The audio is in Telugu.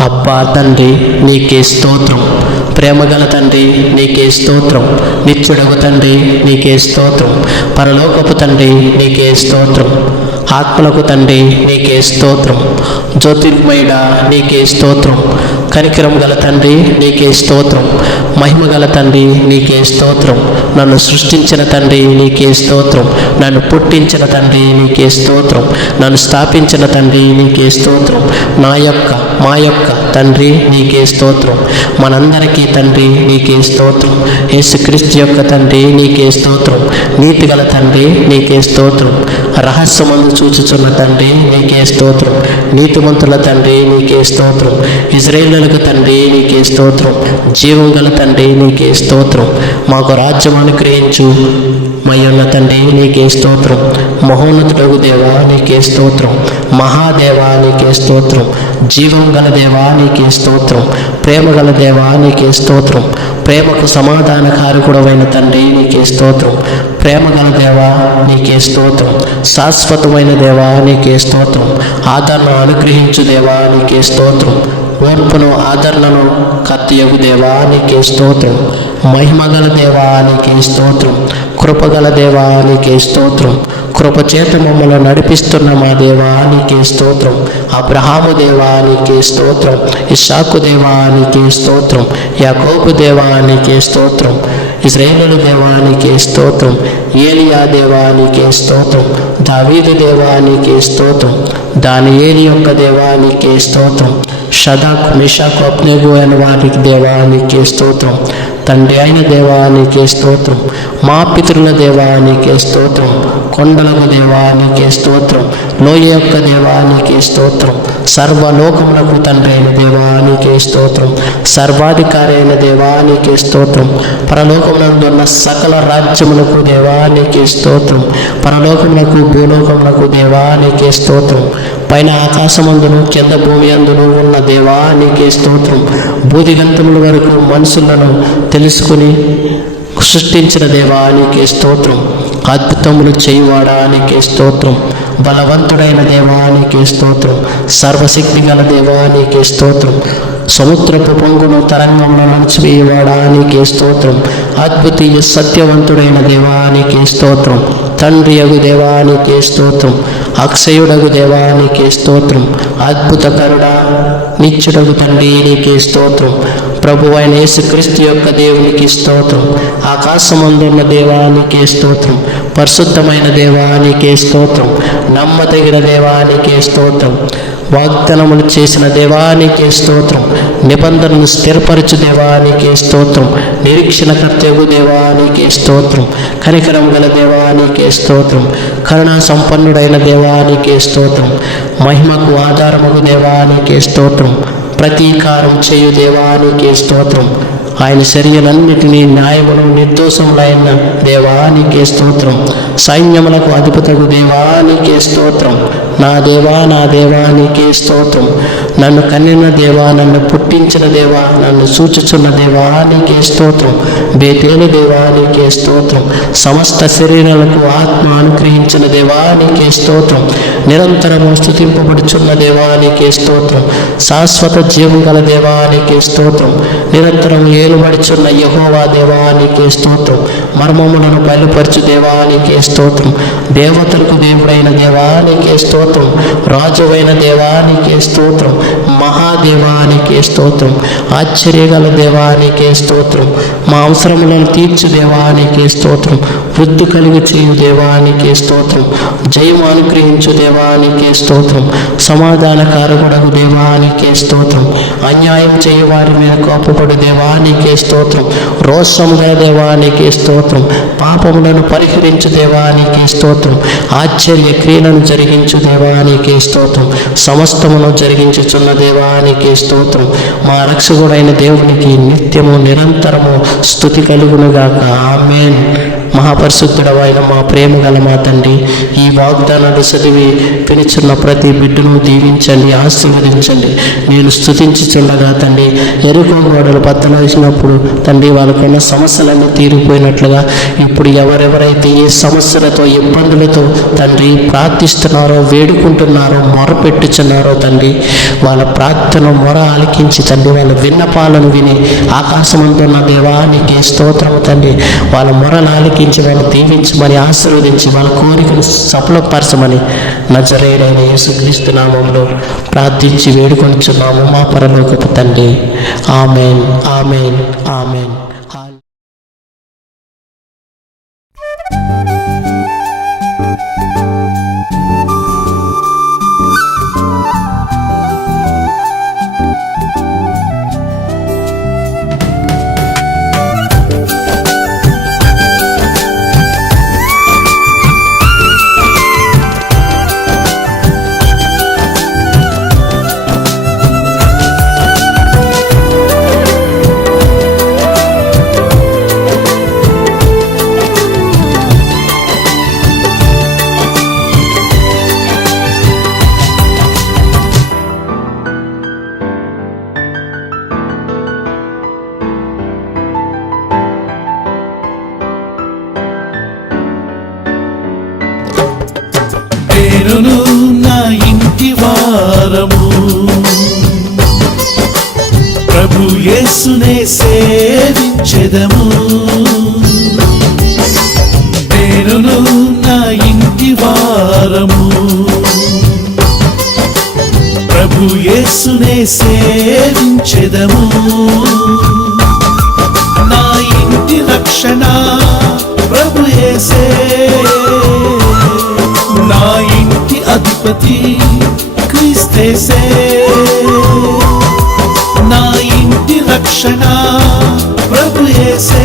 అబ్బా తండ్రి నీకే స్తోత్రం. ప్రేమగల తండ్రి నీకే స్తోత్రం. నిత్యుడగు తండ్రి నీకే స్తోత్రం. పరలోకపు తండ్రి నీకే స్తోత్రం. ఆత్మలకు తండ్రి నీకే స్తోత్రం. జ్యోతిర్మయుడా నీకే స్తోత్రం. కనికరం గల తండ్రి నీకే స్తోత్రం. మహిమ గల తండ్రి నీకే స్తోత్రం. నన్ను సృష్టించిన తండ్రి నీకే స్తోత్రం. నన్ను పుట్టించిన తండ్రి నీకే స్తోత్రం. నన్ను స్థాపించిన తండ్రి నీకే స్తోత్రం. మా యొక్క తండ్రి నీకే స్తోత్రం. మనందరికీ తండ్రి నీకే స్తోత్రం. యేసుక్రీస్తు యొక్క తండ్రి నీకే స్తోత్రం. నీతి గల తండ్రి నీకే స్తోత్రం. రహస్యమందు చూచుచున్న తండ్రి నీకే స్తోత్రం. నీతిమంతుల తండ్రి నీకే స్తోత్రం. ఇశ్రాయేలులకు తండ్రి నీకే స్తోత్రం. జీవం గల తండ్రి నీకే స్తోత్రం. మాకు రాజ్యం అనుగ్రహించు మయ్యున్న తండ్రి నీకే స్తోత్రం. మహోన్నతుడగు దేవా నీకే స్తోత్రం. మహాదేవా నీకే స్తోత్రం. జీవం గల దేవా నీకే స్తోత్రం. ప్రేమ గల దేవా నీకే స్తోత్రం. ప్రేమకు సమాధానకారకుడవైన తండ్రి నీకే స్తోత్రం. ప్రేమ గల దేవా నీకే స్తోత్రం. శాశ్వతమైన దేవా నీకే స్తోత్రం. ఆదరణ అనుగ్రహించు దేవా నీకే స్తోత్రం. ఓర్పును ఆదరణను కర్తయగు దేవా నీకే స్తోత్రం. మహిమగల దేవా నీకే స్తోత్రం. కృపగల దేవా నీకే స్తోత్రం. కృపచేత మమ్మల్ని నడిపిస్తున్న మా దేవా నీకే స్తోత్రం. అబ్రహాము దేవా నీకే స్తోత్రం. ఇస్సాకు దేవా నీకే స్తోత్రం. యాకోబు దేవా నీకే స్తోత్రం. ఇశ్రాయేలు దేవా నీకే స్తోత్రం. ఏలియా దేవా నీకే స్తోత్రం. దావీదు దేవా నీకే స్తోత్రం. దానియేలు యొక్క దేవా నీకే స్తోత్రం. షదాక్ మిషాకు అబ్నేగో అయిన వారికి దేవా నీకే స్తోత్రం. తండ్రి అయిన దేవా నీకే స్తోత్రం. మా పితరుల దేవా నీకే స్తోత్రం. కొండలకు దేవా నీకే స్తోత్రం. లోయ యొక్క దేవా నీకే స్తోత్రం. సర్వలోకములకు తండ్రి అయిన దేవా నీకే స్తోత్రం. సర్వాధికారి అయిన దేవా నీకే స్తోత్రం. పరలోకమునందు ఉన్న సకల రాజ్యములకు దేవా నీకే స్తోత్రం. పరలోకములకు భూలోకములకు దేవా నీకే స్తోత్రం. పైన ఆకాశమందును కింద భూమి అందును ఉన్న దేవా నీకే స్తోత్రం. బూదిగంతముల వరకు మనుషులను తెలుసుకుని సృష్టించిన దేవా నీకే స్తోత్రం. అద్భుతములు చేయువాడా నీకే స్తోత్రం. బలవంతుడైన దేవా నీకే స్తోత్రం. సర్వశక్తి గల దేవా నీకే స్తోత్రం. సముద్రపు పొంగును తరంగంలో నడిచివేయవాడా నీకే స్తోత్రం. అద్భుతీయ సత్యవంతుడైన దేవా నీకే స్తోత్రం. తండ్రి అగు దేవా నీకే స్తోత్రం. అక్షయుడగు దేవా నీకే స్తోత్రం. అద్భుతకరుడా నిత్యుడగు తండ్రి నీకే స్తోత్రం. ప్రభు అయిన యేసుక్రీస్తు యొక్క దేవునికి స్తోత్రం. ఆకాశమందున్న దేవా నీకే స్తోత్రం. పరిశుద్ధమైన దేవా నీకే స్తోత్రం. నమ్మదగిన దేవా నీకే స్తోత్రం. వాగ్దానములు చేసిన దేవానికే స్తోత్రం. నిబంధనను స్థిరపరచు దేవానికే స్తోత్రం. నిరీక్షణకర్తయగు దేవానికే స్తోత్రం. కనికరం గల దేవానికే స్తోత్రం. కరుణా సంపన్నుడైన దేవానికే స్తోత్రం. మహిమకు ఆధారముగు దేవానికే స్తోత్రం. ప్రతీకారం చేయు దేవానికే స్తోత్రం. ఆయన శరీరాలన్నిటినీ న్యాయమును నిర్దోషములైన దేవానికే స్తోత్రం. సైన్యములకు అధిపతగు దేవానికే స్తోత్రం. నా దేవా నీకే స్తోత్రం. నన్ను కన్నిన దేవా, నన్ను పుట్టించిన దేవా, నన్ను సూచుచున్న దేవా నీకే స్తోత్రం. బేతేలు దేవా నీకే స్తోత్రం. సమస్త శరీరాలకు ఆత్మ అనుగ్రహించిన దేవా నీకే స్తోత్రం. నిరంతరము స్తుతింపబడుచున్న దేవా నీకే స్తోత్రం. శాశ్వత జీవం గల దేవా నీకే స్తోత్రం. నిరంతరం ఏలుబడుచున్న యెహోవా దేవా నీకే స్తోత్రం. మర్మములను బయలుపరచు దేవా నీకే స్తోత్రం. దేవతలకు దేవుడైన దేవా నీకే స్తోత్రం. రాజువైన దేవా నీకే స్తోత్రం. మహాదేవానికే స్తోత్రం. ఆశ్చర్యగల దేవానికే స్తోత్రం. మా అవసరములను తీర్చు దేవానికే స్తోత్రం. వృద్ధి కలిగి చేయు దేవానికే స్తోత్రం. జయము అనుగ్రహించు దేవానికే స్తోత్రం. సమాధానకారకుడగు దేవానికే స్తోత్రం. అన్యాయం చేయు వారి మీద కోపపడు దేవానికే స్తోత్రం. రోషము గల దేవానికే స్తోత్రం. పాపములను పరిహరించు దేవానికే స్తోత్రం. ఆశ్చర్య క్రియలను జరిగించు దేవానికే స్తోత్రం. సమస్తమును జరిగించుచున్న దేవానికే స్తోత్రం. మా రక్షకుడైన దేవునికి నిత్యము నిరంతరము స్తుతి కలుగునుగాక. ఆమేన్. మహాపరిశుద్ధుడవైన మా ప్రేమ గల మా తండ్రి, ఈ వాగ్దానాలు చదివి పిలుచున్న ప్రతి బిడ్డను దీవించండి, ఆశీర్వదించండి. నేను స్తుతించుచుండగా తండ్రి, ఎరుకో గోడలు బద్దలైనప్పుడు తండ్రి వాళ్ళకున్న సమస్యలన్నీ తీరిపోయినట్లుగా ఇప్పుడు ఎవరెవరైతే ఏ సమస్యలతో ఇబ్బందులతో తండ్రి ప్రార్థిస్తున్నారో, వేడుకుంటున్నారో, మొరపెట్టుచున్నారో తండ్రి, వాళ్ళ ప్రార్థన మొర ఆలకించి తండ్రి వాళ్ళ విన్నపాలను విని ఆకాశమంతున్న దేవా నీకే స్తోత్రము తండ్రి, వాళ్ళ మొరలు ఆలకించి వాళ్ళు దీవించమని, ఆశీర్వదించి వాళ్ళ కోరికను సఫలపరచమని నజరేయుడైన యేసుక్రీస్తు నామములో ప్రార్థించి వేడుకొనుచున్నాము మా పరలోకపు తండ్రి. ఆమేన్, ఆమేన్, ఆమేన్. నేనును నా ఇంటి వారము ప్రభు యేసునే సేవించెదము. నేనును నా ఇంటి వారము ప్రభు యేసునే సేవించెదము. నా ఇంటి రక్షణ ప్రభు యేసే, నా ఇంటి అధిపతి క్రీస్తేసే. నా ఇంటి రక్షణ ప్రభు యేసే.